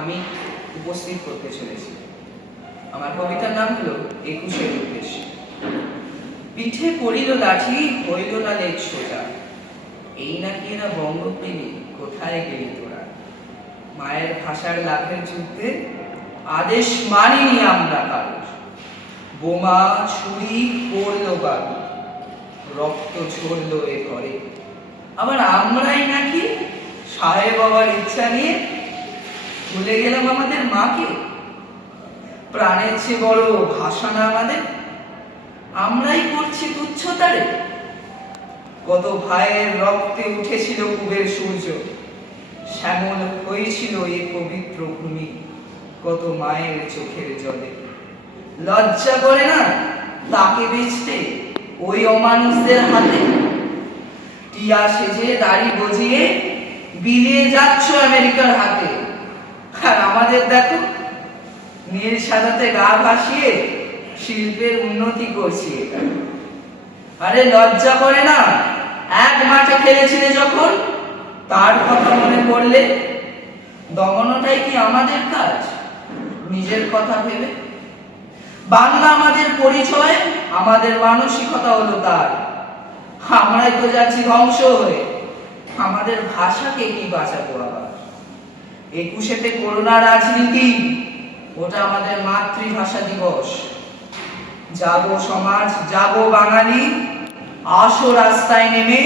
আমি উপস্থিত করতে চলেছি। আমার কবিতার নাম হলো ২১-এর উদ্দেশ্যে। পিঠে পড়িল লাঠি, হইল না লেজ সোজা, এই নাকি এরা বঙ্গপ্রেমী, কোথায় গেলি তোরা? মায়ের ভাষার লাভের যুদ্ধে আদেশ মানিনি আমরা কারোর। বোমা ছুরি পড়ল বারু, রক্ত ঝরল এ ঘরে। আবার আমরাই নাকি সাহেব বাবার ইচ্ছা নিয়ে ভুলে গেলাম আমাদের মাকে। প্রাণের চেয়ে বড় ভাষা না আমাদের, আমরাই করছি তুচ্ছতারে। কত ভাইয়ের রক্তে উঠেছিল কুবের সূর্য, শ্যামল হয়েছিল এ পবিত্র ভূমি কত মায়ের চোখের জলে। লজ্জা করে না তাকে বেচতে ওই অমানুষদের হাতে? টিয়া সেজে দাড়ি গজিয়ে বিলিয়ে যাচ্ছ আমেরিকার হাতে, আর আমাদের দেখো নীল সাদাতে গা ভাসিয়ে শিল্পের উন্নতি করছি। আরে লজ্জা করে না এক মাঠে খেলেছিলে যখন, তার কথা মনে পড়লে? দমনটাই কি আমাদের কাজ নিজের কথা ভেবে? বাংলা আমাদের পরিচয়, আমাদের মানসিকতা হলো তার। আমরাই তো যাচ্ছি ধ্বংস হয়ে, আমাদের ভাষাকে কি বাঁচাবো আবার? ২১-এতে করোনা রাজনীতি, ওটা আমাদের মাতৃভাষা দিবস। জাগো সমাজ, জাগো বাঙালি, আসো রাস্তায় নেমে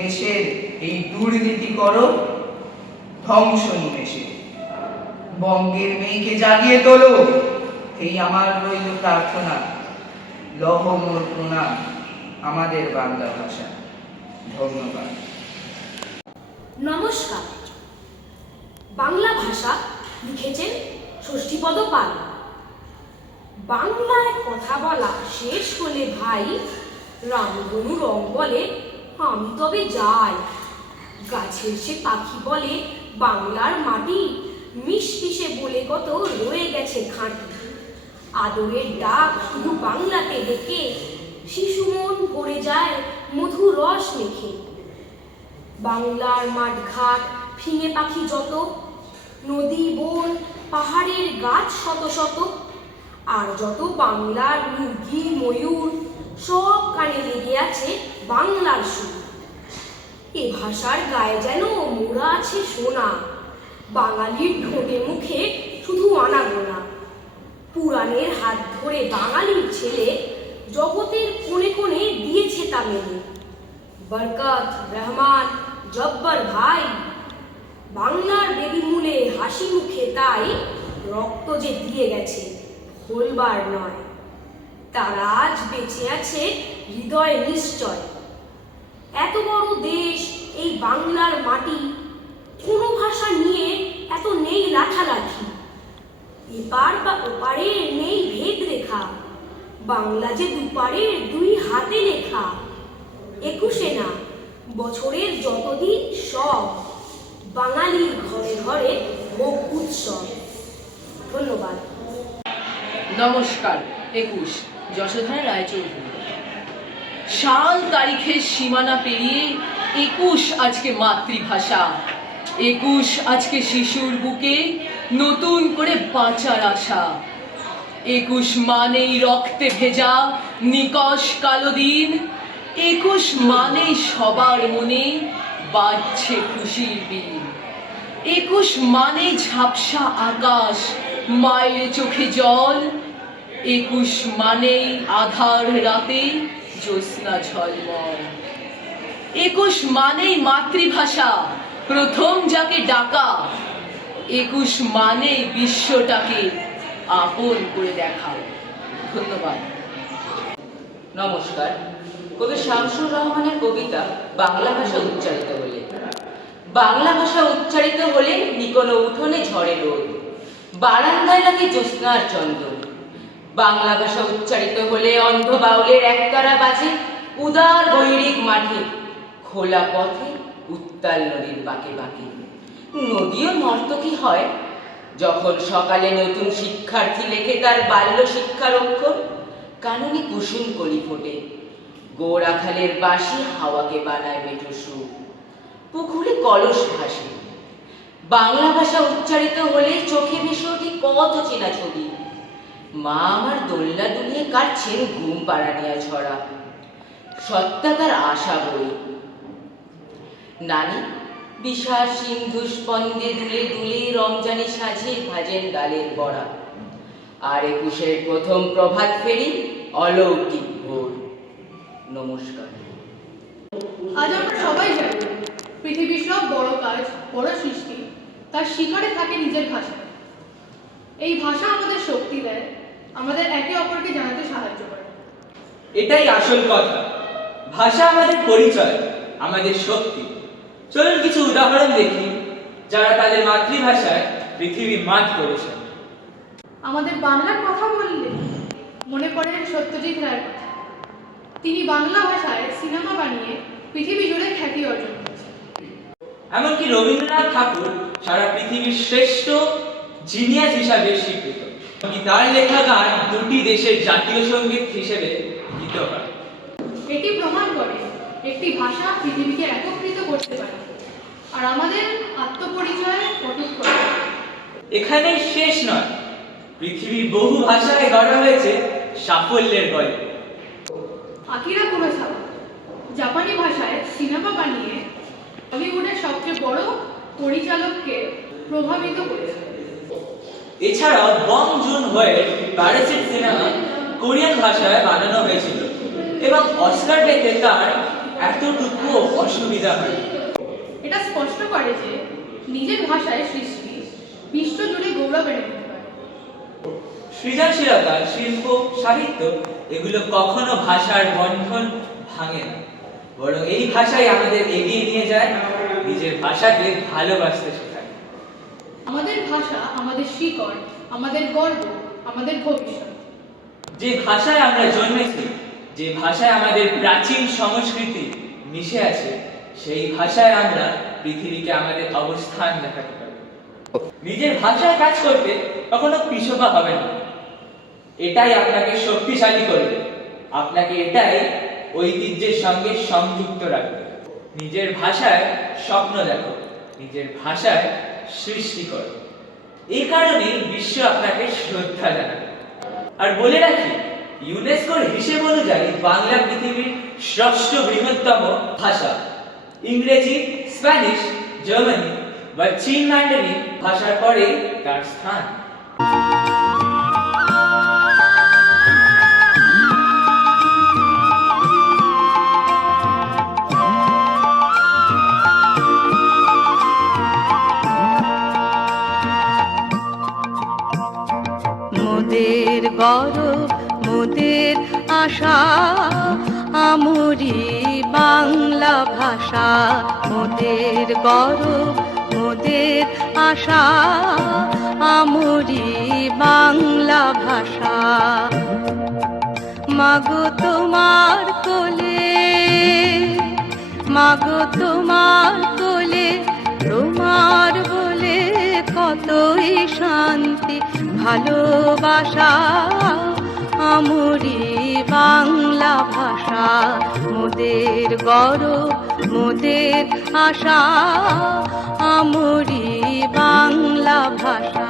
দেশের এই দুর্নীতি করো ধ্বংস নিমেষে। বঙ্গের মেয়েকে জাগিয়ে তোলো, এই আমার রইল প্রার্থনা। লহ মোর প্রণাম আমাদের বাংলা ভাষা। ধন্যবাদ। নমস্কার। বাংলা ভাষা লিখেছেন ষষ্ঠীপদ পাল। বাংলায় কথা বলা শেষ হলে ভাই, রামধনু রং বলে আমি তবে যাই। গাছের সে পাখি বলে বাংলার মাটি, মিশমিশে বলে কত রয়ে গেছে খাঁটি। আদরের ডাক শুধু বাংলাতে ডেকে, শিশু মন ভরে যায় মধুর রস মেখে। বাংলার মাঠ ঘাট ফিঙে পাখি যত, নদী বন পাহাড়ের গাছ শত শত, আর যত বাংলার মুরগি ময়ূর, সব কানে লেগে আছে বাংলার সুর। এ ভাষার গায়ে যেন মোড়া আছে সোনা, বাঙালির ঠোঁটে মুখে শুধু আনাগোনা। পুরাণের হাত ধরে বাঙালির ছেলে জগতের কোণে কোণে দিয়েছে তা মেলে। বরকত, রহমান, জব্বর ভাই, বাংলার বেদিমূলে হাসি মুখে তাই রক্ত যে দিয়ে গেছে ভোলবার নয়। তারা আজ বেঁচে আছে হৃদয় নিশ্চয়। এত বড় দেশ এই বাংলার মাটি, কোনো ভাষা নিয়ে এত নেই লাঠালাঠি। এপার বা ওপারে নেই ভেদ রেখা, বাংলা যে দুপারে দুই হাতে লেখা। ২১-এ না, বছরের যতদিন সব বাঙালির ঘরে ঘরে হোক উৎসব। ধন্যবাদ। নমস্কার। ২১ যশোধর রায়চৌধুরী। সাল তারিখের সীমানা পেরিয়ে ২১ আজকে মাতৃভাষা। ২১ আজকে শিশুর বুকে নতুন করে বাঁচার আশা। ২১ মানেই রক্তে ভেজা নিকষ কালো দিন। ২১ মানেই সবার মনে বাজছে খুশির বিন। ২১ মানেই ঝাপসা আকাশ, মায়ের চোখে জল। ২১ মানেই আধার রাতে জ্যোৎস্না ঝলমল। ২১ মানেই মাতৃভাষা, প্রথম যাকে ডাকা। ২১ মানেই বিশ্বটাকে আপন করে দেখা। ধন্যবাদ। নমস্কার। কবি শামসুর রহমানের কবিতা বাংলা ভাষা উচ্চারিত হলে। বাংলা ভাষা উচ্চারিত হলে নিকোনো উঠোনে ঝরে রোদ, বারান্দায় লাগে জ্যোৎস্নার চন্দন। বাংলা ভাষা উচ্চারিত হলে অন্ধ বাউলের একতারা বাজে উদার গৈরিক মাঠে, খোলা পথে উত্তাল নদীর বাঁকে বাঁকে। নদীও নর্তকী হয় যখন সকালে নতুন শিক্ষার্থী লেখে তার বাল্য শিক্ষার অক্ষর। কাননে কুসুম কলি ফোটে, গোরাখালের বাঁশি হাওয়াকে বানায় মেঠো সুর। পুকুরে কলস ভাসে, বাংলা ভাষা উচ্চারিত হলে চোখে ভেসে ওঠে কত চেনা ছবি। মা আমার দোলনা দুলিয়ে কাটছেন ঘুম পাড়ানিয়া ছড়া, সত্যাকার আশা বই। নানি বিষা সিন্ধু স্পন্দে দুলে দুলে রমজানি সাজে ভাজেন গালের বড়া। আর 21-এর প্রথম প্রভাত ফেরি অলৌকিক ভোর। নমস্কার। আজ আমরা সবাই জানি পৃথিবীর সব বড় কাজ, বড় সৃষ্টি তার শিকড়ে থাকে নিজের ভাষা। এই ভাষা আমাদের শক্তি দেয়, আমাদের একে অপরকে জানাতে সাহায্য করে। এটাই আসল কথা। ভাষা আমাদের পরিচয়, আমাদের শক্তি। চলুন কিছু উদাহরণ দেখি যারা তাদের মাতৃভাষায় পৃথিবী মাত করেছে। আমাদের বাংলার কথা বললে মনে পড়ে সত্যজিৎ রায়ের কথা। তিনি বাংলা ভাষায় সিনেমা বানিয়ে পৃথিবী জুড়ে খ্যাতি অর্জন করেছেন। এমনকি রবীন্দ্রনাথ ঠাকুর সারা পৃথিবীর শ্রেষ্ঠ জিনিয়াস হিসাবে স্বীকৃত। এমনকি তার লেখা গান দুটি দেশের জাতীয় সঙ্গীত হিসেবে গীত হয়। এটি প্রমাণ করে একটি ভাষা পৃথিবীকে একত্রিত করতে পারে আর আমাদের আত্মপরিচয় অটুট করে। এখানেই শেষ নয়, পৃথিবীর বহু ভাষায় গড়া হয়েছে সাফল্যের গল্প। আকিরা কুরোসাওয়া জাপানি ভাষায় সিনেমা বানিয়ে বলিউডের সবচেয়ে বড় পরিচালককে প্রভাবিত করেছে। এছাড়াও বং জুন হোয়ের প্যারাসাইট সিনেমা কোরিয়ান ভাষায় বানানো হয়েছিল এবং অস্কার পেতে তার এতটুকু অসুবিধা হয়। এটা স্পষ্ট করে যে নিজের ভাষায় সৃষ্টি বিশ্ব জুড়ে গৌরব এনে দিতে পারে। সৃজনশীলতা, শিল্প, সাহিত্য এগুলো কখনো ভাষার বন্ধন ভাঙে না, বরং এই ভাষাই আমাদের এগিয়ে নিয়ে যায়, নিজের ভাষাকে ভালোবাসতে শেখায়। আমাদের ভাষা আমাদের শিকড়, আমাদের গর্ব, আমাদের ভবিষ্যৎ। যে ভাষায় আমরা জন্মেছি, যে ভাষায় আমাদের প্রাচীন সংস্কৃতি মিশে আছে, সেই ভাষায় আমরা পৃথিবীকে আমাদের অবস্থান দেখাতে পারি। নিজের ভাষায় কাজ করতে কখনো পিছপা হবে না। এটাই আপনাকে শক্তিশালী করবে, আপনাকে এটাই ঐতিহ্যের সঙ্গে সংযুক্ত রাখবে। নিজের ভাষায় স্বপ্ন দেখো, নিজের ভাষায় সৃষ্টি করো। এই কারণেই বিশ্ব আপনাকে শ্রদ্ধা জানাবে। আর বলে রাখি, ইউনেস্কোর হিসেব অনুযায়ী বাংলা পৃথিবীর ষষ্ঠ বৃহত্তম ভাষা। ইংরেজি, স্প্যানিশ, জার্মানি বা চীন ম্যান্ডারিন ভাষার পরে তার স্থান। মোদের গৌরব, মোদের আশা, আমরি বাংলা ভাষা। মোদের গৌরব, মোদের আশা, আমরি বাংলা ভাষা। মাগো তোমার কোলে, মাগো তোমার কোলে, তোমার বলে কতই শান্তি ভালোবাসা। আমরি বাংলা ভাষা, মোদের গৌরব, মোদের আশা, আমরি বাংলা ভাষা।